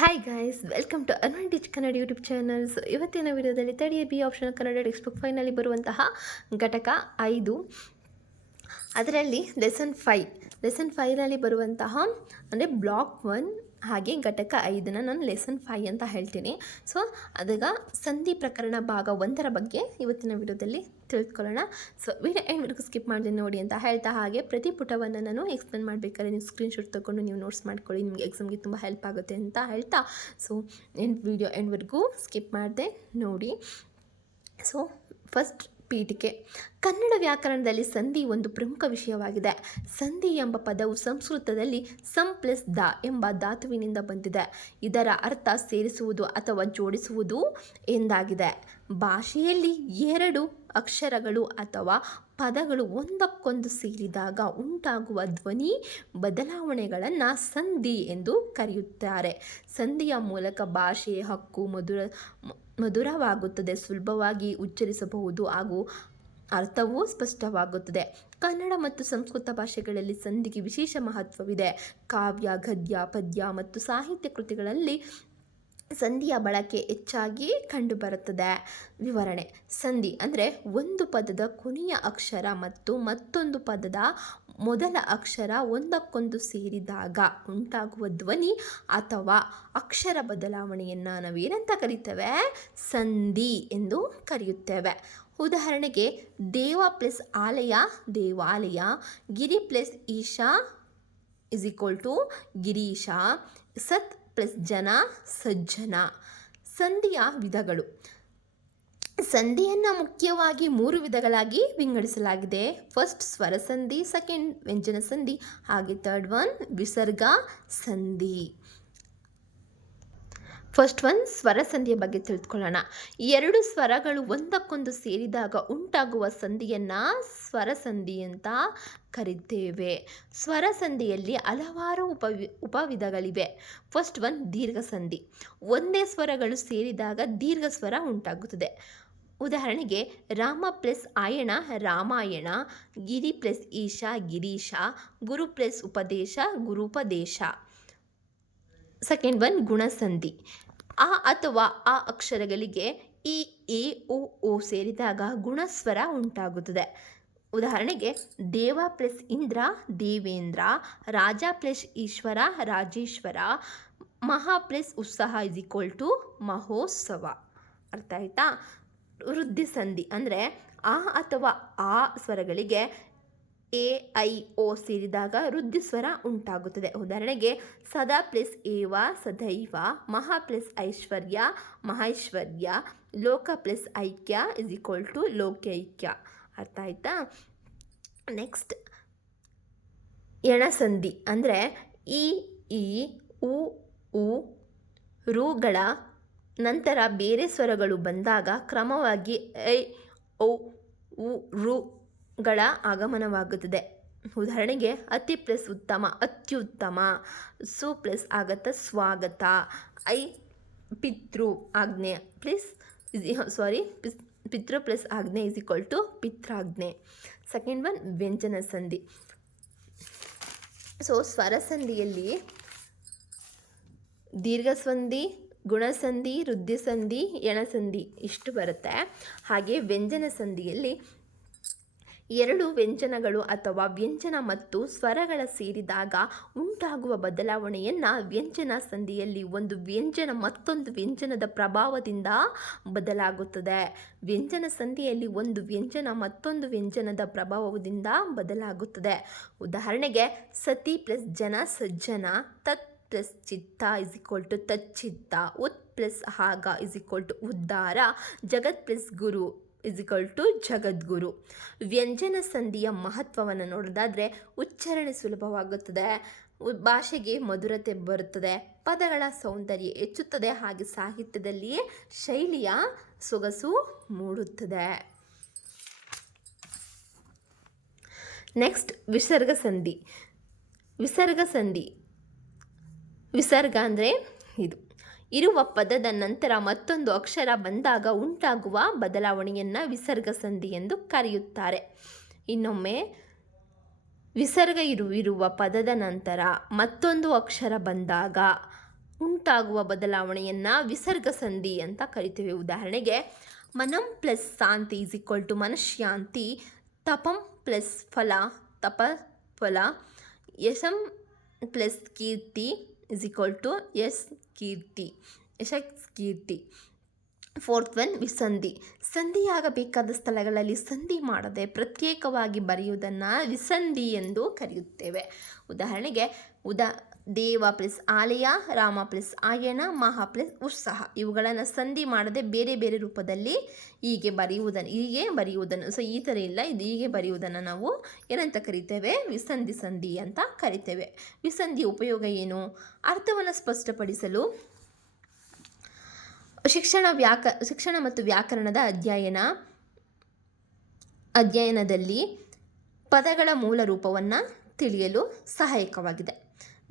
Hi guys, welcome to Advantage Kannada YouTube channel. So ಇವತ್ತಿನ ವಿಡಿಯೋದಲ್ಲಿ third year B optional Kannada text book finally ಬರುವಂತಹ ಘಟಕ 5, ಅದರಲ್ಲಿ ಲೆಸನ್ 5ನಲ್ಲಿ ಬರುವಂತಹ ಅಂದರೆ ಬ್ಲಾಕ್ 1 ಹಾಗೆ ಘಟಕ 5ನ ನಾನು ಲೆಸನ್ 5 ಅಂತ ಹೇಳ್ತೀನಿ. ಸೊ ಅದಾಗ ಸಂಧಿ ಪ್ರಕರಣ ಭಾಗ 1ರ ಬಗ್ಗೆ ಇವತ್ತಿನ ವಿಡಿಯೋದಲ್ಲಿ ತಿಳ್ಕೊಳ್ಳೋಣ. ಸೊ ವಿಡಿಯೋ ಎಂಡ್ವರೆಗೂ ಸ್ಕಿಪ್ ಮಾಡಿದೆ ನೋಡಿ ಅಂತ ಹೇಳ್ತಾ, ಹಾಗೆ ಪ್ರತಿ ಪುಟವನ್ನು ನಾನು ಎಕ್ಸ್ಪ್ಲೇನ್ ಮಾಡಬೇಕಾದ್ರೆ ನೀವು ಸ್ಕ್ರೀನ್ಶಾಟ್ ತೊಗೊಂಡು ನೀವು ನೋಟ್ಸ್ ಮಾಡ್ಕೊಳ್ಳಿ, ನಿಮಗೆ ಎಕ್ಸಾಮ್ಗೆ ತುಂಬ ಹೆಲ್ಪ್ ಆಗುತ್ತೆ ಅಂತ ಹೇಳ್ತಾ, ಸೊ ವಿಡಿಯೋ ಎಂಡ್ವರೆಗೂ ಸ್ಕಿಪ್ ಮಾಡಿದೆ ನೋಡಿ. ಸೊ ಫಸ್ಟ್ ಪೀಠಿಕೆ. ಕನ್ನಡ ವ್ಯಾಕರಣದಲ್ಲಿ ಸಂಧಿ ಒಂದು ಪ್ರಮುಖ ವಿಷಯವಾಗಿದೆ. ಸಂಧಿ ಎಂಬ ಪದವು ಸಂಸ್ಕೃತದಲ್ಲಿ ಸಂ ಪ್ಲಸ್ ದ ಎಂಬ ಧಾತುವಿನಿಂದ ಬಂದಿದೆ. ಇದರ ಅರ್ಥ ಸೇರಿಸುವುದು ಅಥವಾ ಜೋಡಿಸುವುದು ಎಂದಾಗಿದೆ. ಭಾಷೆಯಲ್ಲಿ ಎರಡು ಅಕ್ಷರಗಳು ಅಥವಾ ಪದಗಳು ಒಂದಕ್ಕೊಂದು ಸೇರಿದಾಗ ಉಂಟಾಗುವ ಧ್ವನಿ ಬದಲಾವಣೆಗಳನ್ನು ಸಂಧಿ ಎಂದು ಕರೆಯುತ್ತಾರೆ. ಸಂಧಿಯ ಮೂಲಕ ಭಾಷೆ ಹಕ್ಕು ಮಧುರವಾಗುತ್ತದೆ, ಸುಲಭವಾಗಿ ಉಚ್ಚರಿಸಬಹುದು ಹಾಗೂ ಅರ್ಥವೂ ಸ್ಪಷ್ಟವಾಗುತ್ತದೆ. ಕನ್ನಡ ಮತ್ತು ಸಂಸ್ಕೃತ ಭಾಷೆಗಳಲ್ಲಿ ಸಂಧಿಗೆ ವಿಶೇಷ ಮಹತ್ವವಿದೆ. ಕಾವ್ಯ, ಗದ್ಯ, ಪದ್ಯ ಮತ್ತು ಸಾಹಿತ್ಯ ಕೃತಿಗಳಲ್ಲಿ ಸಂಧಿಯ ಬಳಕೆ ಹೆಚ್ಚಾಗಿ ಕಂಡುಬರುತ್ತದೆ. ವಿವರಣೆ. ಸಂಧಿ ಅಂದರೆ ಒಂದು ಪದದ ಕೊನೆಯ ಅಕ್ಷರ ಮತ್ತು ಮತ್ತೊಂದು ಪದದ ಮೊದಲ ಅಕ್ಷರ ಒಂದಕ್ಕೊಂದು ಸೇರಿದಾಗ ಉಂಟಾಗುವ ಧ್ವನಿ ಅಥವಾ ಅಕ್ಷರ ಬದಲಾವಣೆಯನ್ನು ನಾವೇನಂತ ಕರಿತೇವೆ? ಸಂಧಿ ಎಂದು ಕರೆಯುತ್ತೇವೆ. ಉದಾಹರಣೆಗೆ, ದೇವ ಪ್ಲಸ್ ಆಲಯ ದೇವಾಲಯ, ಗಿರಿ ಪ್ಲಸ್ ಈಶಾ ಇಸ್ ಈಕ್ವಲ್ ಟು ಗಿರೀಶ, ಸತ್ ಪ್ಲಸ್ ಜನ ಸಜ್ಜನ. ಸಂಧಿಯ ವಿಧಗಳು. ಸಂಧಿಯನ್ನು ಮುಖ್ಯವಾಗಿ 3 ವಿಧಗಳಾಗಿ ವಿಂಗಡಿಸಲಾಗಿದೆ. ಫಸ್ಟ್ ಸ್ವರ ಸಂಧಿ, ಸೆಕೆಂಡ್ ವ್ಯಂಜನ ಸಂಧಿ, ಹಾಗೆ ಥರ್ಡ್ ಒನ್ ವಿಸರ್ಗ ಸಂಧಿ. ಫಸ್ಟ್ ಒನ್ ಸ್ವರ ಸಂಧಿಯ ಬಗ್ಗೆ ತಿಳಿದುಕೊಳ್ಳೋಣ. 2 ಸ್ವರಗಳು ಒಂದಕ್ಕೊಂದು ಸೇರಿದಾಗ ಉಂಟಾಗುವ ಸಂಧಿಯನ್ನು ಸ್ವರ ಸಂಧಿ ಅಂತ ಕರಿತೇವೆ. ಸ್ವರ ಸಂಧಿಯಲ್ಲಿ ಹಲವಾರು ಉಪವಿಧಗಳಿವೆ. ಫಸ್ಟ್ ಒನ್ ದೀರ್ಘ ಸಂಧಿ. ಒಂದೇ ಸ್ವರಗಳು ಸೇರಿದಾಗ ದೀರ್ಘ ಸ್ವರ ಉಂಟಾಗುತ್ತದೆ. ಉದಾಹರಣೆಗೆ, ರಾಮ ಪ್ಲಸ್ ಆಯಣ ರಾಮಾಯಣ, ಗಿರಿ ಪ್ಲಸ್ ಈಶಾ ಗಿರೀಶ, ಗುರು ಪ್ಲಸ್ ಉಪದೇಶ ಗುರುಪದೇಶ. Second one ಗುಣಸಂಧಿ. ಆ ಅಥವಾ ಆ ಅಕ್ಷರಗಳಿಗೆ ಇ ಎ ಓ ಸೇರಿದಾಗ ಗುಣಸ್ವರ ಉಂಟಾಗುತ್ತದೆ. ಉದಾಹರಣೆಗೆ, ದೇವ ಪ್ಲಸ್ ಇಂದ್ರ ದೇವೇಂದ್ರ, ರಾಜ ಪ್ಲಸ್ ಈಶ್ವರ ರಾಜೇಶ್ವರ, ಮಹಾ ಪ್ಲಸ್ ಉತ್ಸಾಹ ಇಸ್ ಈಕ್ವಲ್ ಟು ಮಹೋತ್ಸವ. ಅರ್ಥ ಆಯ್ತಾ? ವೃದ್ಧಿ ಸಂಧಿ ಅಂದರೆ ಆ ಅಥವಾ ಆ ಸ್ವರಗಳಿಗೆ ಎ ಐ ಓ ಸೇರಿದಾಗ ವೃದ್ಧಿ ಸ್ವರ ಉಂಟಾಗುತ್ತದೆ. ಉದಾಹರಣೆಗೆ, ಸದಾ ಪ್ಲಸ್ ಏವ ಸದೈವ, ಮಹಾ ಪ್ಲಸ್ ಐಶ್ವರ್ಯ ಮಹೈಶ್ವರ್ಯ, ಲೋಕ ಪ್ಲಸ್ ಐಕ್ಯ ಇಸ್ ಈಕ್ವಲ್ ಟು ಲೋಕೈಕ್ಯ. ಅರ್ಥ ಆಯ್ತಾ? ನೆಕ್ಸ್ಟ್ ಎಣಸಂಧಿ ಅಂದರೆ ಇ ಈ ಉ ರುಗಳ ನಂತರ ಬೇರೆ ಸ್ವರಗಳು ಬಂದಾಗ ಕ್ರಮವಾಗಿ ಐ ಔ ಉ ರುಗಳ ಆಗಮನವಾಗುತ್ತದೆ. ಉದಾಹರಣೆಗೆ, ಅತಿ ಪ್ಲಸ್ ಉತ್ತಮ ಅತ್ಯುತ್ತಮ, ಸು ಪ್ಲಸ್ ಆಗತ ಸ್ವಾಗತ, ಪಿತೃ ಆಜ್ಞೆ ಪಿತೃ ಪ್ಲಸ್ ಆಜ್ಞೆ ಇಸ್ ಈಕ್ವಲ್ ಟು ಪಿತ್ರಾಜ್ಞೆ. ಸೆಕೆಂಡ್ ಒನ್ ವ್ಯಂಜನ ಸಂಧಿ. ಸೊ ಸ್ವರ ಸಂಧಿಯಲ್ಲಿ ದೀರ್ಘ ಸಂಧಿ, ಗುಣಸಂಧಿ, ವೃದ್ಧಿ ಸಂಧಿ, ಎಣಸಂಧಿ ಇಷ್ಟು ಬರುತ್ತೆ. ಹಾಗೆ ವ್ಯಂಜನ ಸಂಧಿಯಲ್ಲಿ 2 ವ್ಯಂಜನಗಳು ಅಥವಾ ವ್ಯಂಜನ ಮತ್ತು ಸ್ವರಗಳ ಸೇರಿದಾಗ ಉಂಟಾಗುವ ಬದಲಾವಣೆಯನ್ನು ವ್ಯಂಜನ ಸಂಧಿಯಲ್ಲಿ ಒಂದು ವ್ಯಂಜನ ಮತ್ತೊಂದು ವ್ಯಂಜನದ ಪ್ರಭಾವದಿಂದ ಬದಲಾಗುತ್ತದೆ. ವ್ಯಂಜನ ಸಂಧಿಯಲ್ಲಿ ಒಂದು ವ್ಯಂಜನ ಮತ್ತೊಂದು ವ್ಯಂಜನದ ಪ್ರಭಾವದಿಂದ ಬದಲಾಗುತ್ತದೆ. ಉದಾಹರಣೆಗೆ, ಸತಿ ಪ್ಲಸ್ ಜನ ಸಜ್ಜನ, ತತ್ ಪ್ಲಸ್ ಚಿತ್ತ ಇಸ್ ಈಕ್ವಲ್ ಟು ತಚ್ಚಿತ್ತ, ಉತ್ ಪ್ಲಸ್ ಆಗ ಇಸ್ ಈಕ್ವಲ್ ಟು ಉದ್ಧಾರ, ಜಗತ್ ಪ್ಲಸ್ ಗುರು ಇಸ್ ಈಕ್ವಲ್ ಟು ಜಗದ್ಗುರು. ವ್ಯಂಜನ ಸಂಧಿಯ ಮಹತ್ವವನ್ನು ನೋಡೋದಾದರೆ ಉಚ್ಚಾರಣೆ ಸುಲಭವಾಗುತ್ತದೆ, ಭಾಷೆಗೆ ಮಧುರತೆ ಬರುತ್ತದೆ, ಪದಗಳ ಸೌಂದರ್ಯ ಹೆಚ್ಚುತ್ತದೆ, ಹಾಗೆ ಸಾಹಿತ್ಯದಲ್ಲಿಯೇ ಶೈಲಿಯ ಸೊಗಸು ಮೂಡುತ್ತದೆ. ನೆಕ್ಸ್ಟ್ ವಿಸರ್ಗ ಸಂಧಿ. ವಿಸರ್ಗ ಅಂದರೆ ಇದು ಇರುವ ಪದದ ನಂತರ ಮತ್ತೊಂದು ಅಕ್ಷರ ಬಂದಾಗ ಉಂಟಾಗುವ ಬದಲಾವಣೆಯನ್ನು ವಿಸರ್ಗ ಸಂಧಿ ಎಂದು ಕರೆಯುತ್ತಾರೆ. ಇನ್ನೊಮ್ಮೆ, ವಿಸರ್ಗ ಇರುವ ಪದದ ನಂತರ ಮತ್ತೊಂದು ಅಕ್ಷರ ಬಂದಾಗ ಉಂಟಾಗುವ ಬದಲಾವಣೆಯನ್ನು ವಿಸರ್ಗ ಸಂಧಿ ಅಂತ ಕರಿತೇವೆ. ಉದಾಹರಣೆಗೆ ಮನಂ ಪ್ಲಸ್ ಶಾಂತಿ ಇಸ್ ಈಕ್ವಲ್ ಟು ಮನಃಶಾಂತಿ, ತಪಂ ಪ್ಲಸ್ ಫಲ ತಪಫಲ, ಯಶಂ ಪ್ಲಸ್ ಕೀರ್ತಿ ಇಸ್ ಈಕ್ವಲ್ ಟು ಯಶಕೀರ್ತಿ. ಫೋರ್ತ್ ಒನ್ ವಿಸಂಧಿ. ಸಂಧಿಯಾಗಬೇಕಾದ ಸ್ಥಳಗಳಲ್ಲಿ ಸಂಧಿ ಮಾಡದೆ ಪ್ರತ್ಯೇಕವಾಗಿ ಬರೆಯುವುದನ್ನು ವಿಸಂಧಿ ಎಂದು ಕರೆಯುತ್ತೇವೆ. ಉದಾಹರಣೆಗೆ ದೇವ ಪ್ಲಸ್ ಆಲಯ, ರಾಮ ಪ್ಲಸ್ ಆಯನ, ಮಹಾ ಪ್ಲಸ್ ಉತ್ಸಾಹ. ಇವುಗಳನ್ನು ಸಂಧಿ ಮಾಡದೆ ಬೇರೆ ಬೇರೆ ರೂಪದಲ್ಲಿ ಹೀಗೆ ಬರೆಯುವುದನ್ನು ಸೊ ಈ ಥರ ಇಲ್ಲ, ಇದು ಹೀಗೆ ಬರೆಯುವುದನ್ನು ನಾವು ಏನಂತ ಕರಿತೇವೆ? ವಿಸಂಧಿ ಸಂಧಿ ಅಂತ ಕರಿತೇವೆ. ವಿಸಂಧಿ ಉಪಯೋಗ ಏನು? ಅರ್ಥವನ್ನು ಸ್ಪಷ್ಟಪಡಿಸಲು ಶಿಕ್ಷಣ ಮತ್ತು ವ್ಯಾಕರಣದ ಅಧ್ಯಯನದಲ್ಲಿ ಪದಗಳ ಮೂಲ ರೂಪವನ್ನು ತಿಳಿಯಲು ಸಹಾಯಕವಾಗಿದೆ.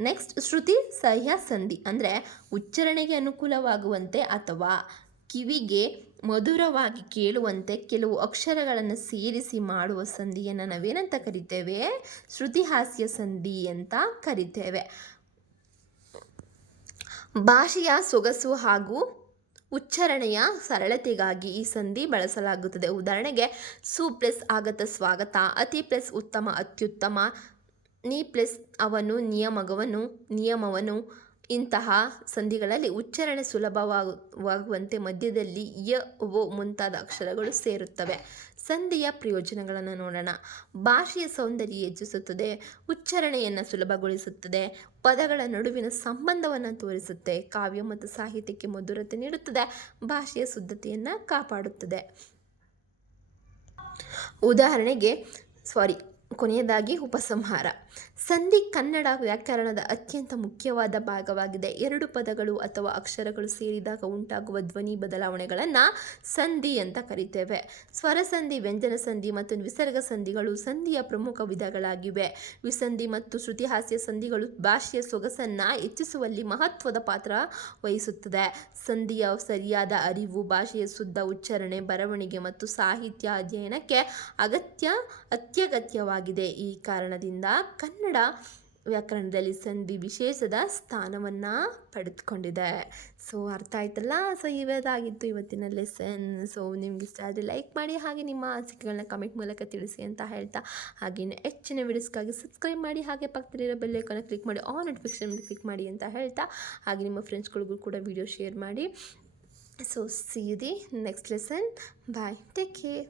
ನೆಕ್ಸ್ಟ್, ಶ್ರುತಿ ಸಹ್ಯ ಸಂಧಿ ಅಂದರೆ ಉಚ್ಚಾರಣೆಗೆ ಅನುಕೂಲವಾಗುವಂತೆ ಅಥವಾ ಕಿವಿಗೆ ಮಧುರವಾಗಿ ಕೇಳುವಂತೆ ಕೆಲವು ಅಕ್ಷರಗಳನ್ನು ಸೇರಿಸಿ ಮಾಡುವ ಸಂಧಿಯನ್ನು ನಾವೇನಂತ ಕರಿತೇವೆ? ಶ್ರುತಿಹಾಸ್ಯ ಸಂಧಿ ಅಂತ ಕರಿತೇವೆ. ಭಾಷೆಯ ಸೊಗಸು ಹಾಗೂ ಉಚ್ಚಾರಣೆಯ ಸರಳತೆಗಾಗಿ ಈ ಸಂಧಿ ಬಳಸಲಾಗುತ್ತದೆ. ಉದಾಹರಣೆಗೆ ಸು ಪ್ಲಸ್ ಆಗತ ಸ್ವಾಗತ, ಅತಿ ಪ್ಲಸ್ ಉತ್ತಮ ಅತ್ಯುತ್ತಮ, ನಿ ಪ್ಲಸ್ ಅವನು ನಿಯಮವನು. ಇಂತಹ ಸಂಧಿಗಳಲ್ಲಿ ಉಚ್ಚಾರಣೆ ಸುಲಭವಾಗುವಂತೆ ಮಧ್ಯದಲ್ಲಿ ಯ ಓ ಮುಂತಾದ ಅಕ್ಷರಗಳು ಸೇರುತ್ತವೆ. ಸಂಧಿಯ ಪ್ರಯೋಜನಗಳನ್ನು ನೋಡೋಣ. ಭಾಷೆಯ ಸೌಂದರ್ಯ ಹೆಚ್ಚಿಸುತ್ತದೆ, ಉಚ್ಚಾರಣೆಯನ್ನು ಸುಲಭಗೊಳಿಸುತ್ತದೆ, ಪದಗಳ ನಡುವಿನ ಸಂಬಂಧವನ್ನು ತೋರಿಸುತ್ತೆ, ಕಾವ್ಯ ಮತ್ತು ಸಾಹಿತ್ಯಕ್ಕೆ ಮಧುರತೆ ನೀಡುತ್ತದೆ, ಭಾಷೆಯ ಶುದ್ಧತೆಯನ್ನು ಕಾಪಾಡುತ್ತದೆ. ಕೊನೆಯದಾಗಿ ಉಪಸಂಹಾರ. ಸಂಧಿ ಕನ್ನಡ ವ್ಯಾಕರಣದ ಅತ್ಯಂತ ಮುಖ್ಯವಾದ ಭಾಗವಾಗಿದೆ. ಎರಡು ಪದಗಳು ಅಥವಾ ಅಕ್ಷರಗಳು ಸೇರಿದಾಗ ಉಂಟಾಗುವ ಧ್ವನಿ ಬದಲಾವಣೆಗಳನ್ನು ಸಂಧಿ ಅಂತ ಕರಿತೇವೆ. ಸ್ವರ ಸಂಧಿ, ವ್ಯಂಜನ ಸಂಧಿ ಮತ್ತು ವಿಸರ್ಗ ಸಂಧಿಗಳು ಸಂಧಿಯ ಪ್ರಮುಖ ವಿಧಗಳಾಗಿವೆ. ವಿಸಂಧಿ ಮತ್ತು ಶ್ರುತಿಹಾಸ್ಯ ಸಂಧಿಗಳು ಭಾಷೆಯ ಸೊಗಸನ್ನು ಹೆಚ್ಚಿಸುವಲ್ಲಿ ಮಹತ್ವದ ಪಾತ್ರ ವಹಿಸುತ್ತದೆ. ಸಂಧಿಯ ಸರಿಯಾದ ಅರಿವು ಭಾಷೆಯ ಶುದ್ಧ ಉಚ್ಚಾರಣೆ, ಬರವಣಿಗೆ ಮತ್ತು ಸಾಹಿತ್ಯ ಅಧ್ಯಯನಕ್ಕೆ ಅತ್ಯಗತ್ಯವಾಗಿದೆ. ಈ ಕಾರಣದಿಂದ ಕನ್ನಡ ವ್ಯಾಕರಣದಲ್ಲಿ ಸಂಧಿ ವಿಶೇಷದ ಸ್ಥಾನವನ್ನು ಪಡೆದುಕೊಂಡಿದೆ. ಸೊ ಅರ್ಥ ಆಯ್ತಲ್ಲ? ಸೊ ಇದಾಗಿತ್ತು ಇವತ್ತಿನ ಲೆಸನ್. ಸೊ ನಿಮ್ಗೆ ಇಷ್ಟ ಆದರೆ ಲೈಕ್ ಮಾಡಿ, ಹಾಗೆ ನಿಮ್ಮ ಅನಿಸಿಕೆಗಳನ್ನ ಕಮೆಂಟ್ ಮೂಲಕ ತಿಳಿಸಿ ಅಂತ ಹೇಳ್ತಾ, ಹಾಗೆಯೇ ಹೆಚ್ಚಿನ ವಿಡಿಯೋಸ್ಗಾಗಿ ಸಬ್ಸ್ಕ್ರೈಬ್ ಮಾಡಿ, ಹಾಗೆ ಪಕ್ಕದಲ್ಲಿರೋ ಬೆಲ್ ಐಕಾನ್ ಕ್ಲಿಕ್ ಮಾಡಿ, ಆಲ್ ನೋಟಿಫಿಕೇಶನ್ ಕ್ಲಿಕ್ ಮಾಡಿ ಅಂತ ಹೇಳ್ತಾ, ಹಾಗೆ ನಿಮ್ಮ ಫ್ರೆಂಡ್ಸ್ಗಳಿಗೂ ಕೂಡ ವಿಡಿಯೋ ಶೇರ್ ಮಾಡಿ. So see you the next lesson. Bye, take care.